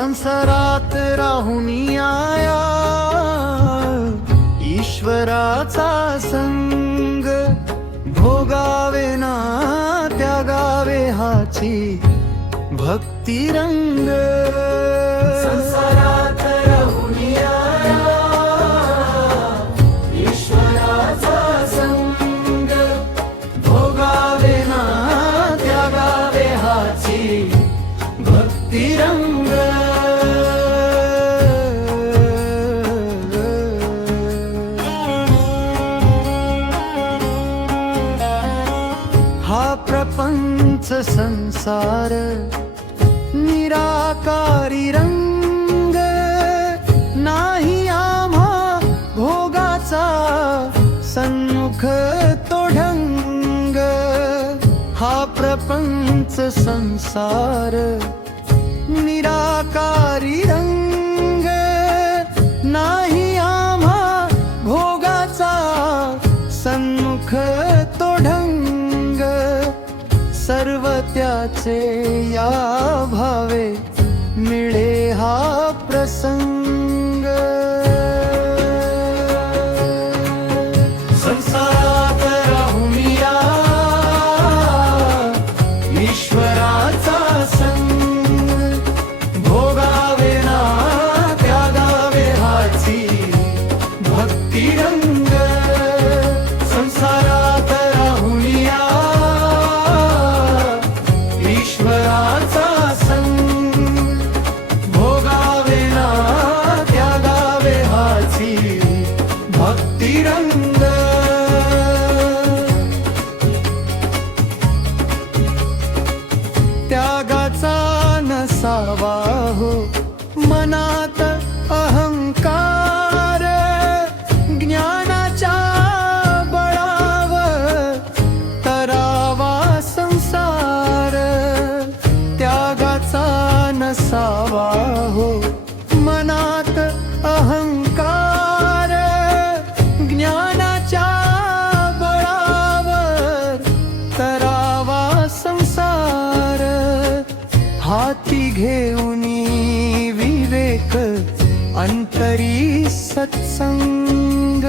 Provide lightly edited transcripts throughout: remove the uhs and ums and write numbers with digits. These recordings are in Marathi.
संसारात राहून आया ईश्वराचा संग, भोगावे ना त्यागावे हाची भक्ती रंग। संसारात राहून आया ईश्वराचा संग, भोगावे ना त्यागावे हाची भक्ती रंग। हा प्रपंच संसार निराकारी रंग, नाही आम्हा भोगाचा सन्मुख तो ढंग। हा प्रपंच संसार निराकारी रंग, नाही आम्हा भोगाचा सन्मुख तो ढंग। सर्व त्याचे या भावे मिळे हा प्रसंग। संसारात राहून ईश्वराचा संग, भोगावे ना त्यागावे हाची भक्ती रंग। संसारात राहून ईश्वराचा संग, भोगावे ना त्यागावे हाची भक्ती रंग। त्यागाचा नसावा हो मनात अहंकार, ज्ञानाच्या बळावर तरावा संसार। त्यागाचा नसावा हो मनात अहंकार, ज्ञानाच्या बळावर तरावा संसार। हाती घेऊनी विवेक अंतरी सत्संग।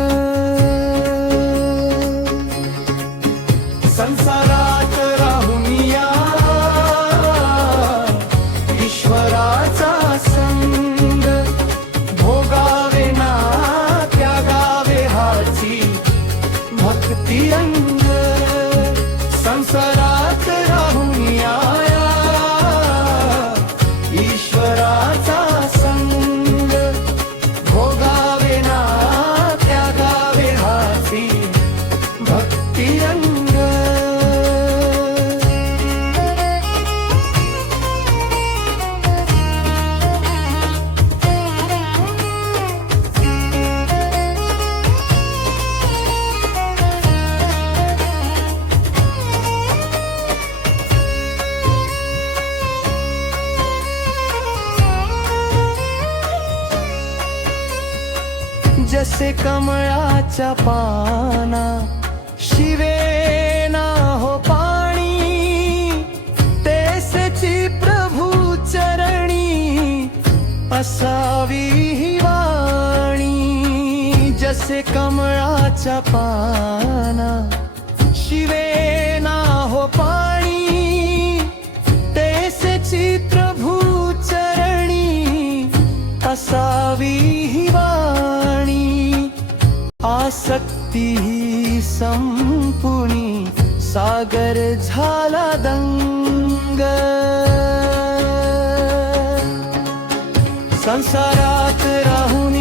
संसारात राहून ईश्वराचा संग, भोगावे ना त्यागावे हाची भक्ती रंग। संसारात राहून ईश्वराचा संग, भोगावे ना त्यागावे हाची भक्ती रंग। जसे कमळाच्या पाना शिवे ना हो पाणी, तेसेची प्रभू चरणी असावी ही वाणी। जसे कमळाच्या पाना शिवे ना हो पाणी, तेसेची प्रभू चरणी असावी ही वाणी। आसक्ती ही संपुनी सागर झाला दंग। संसारात राहून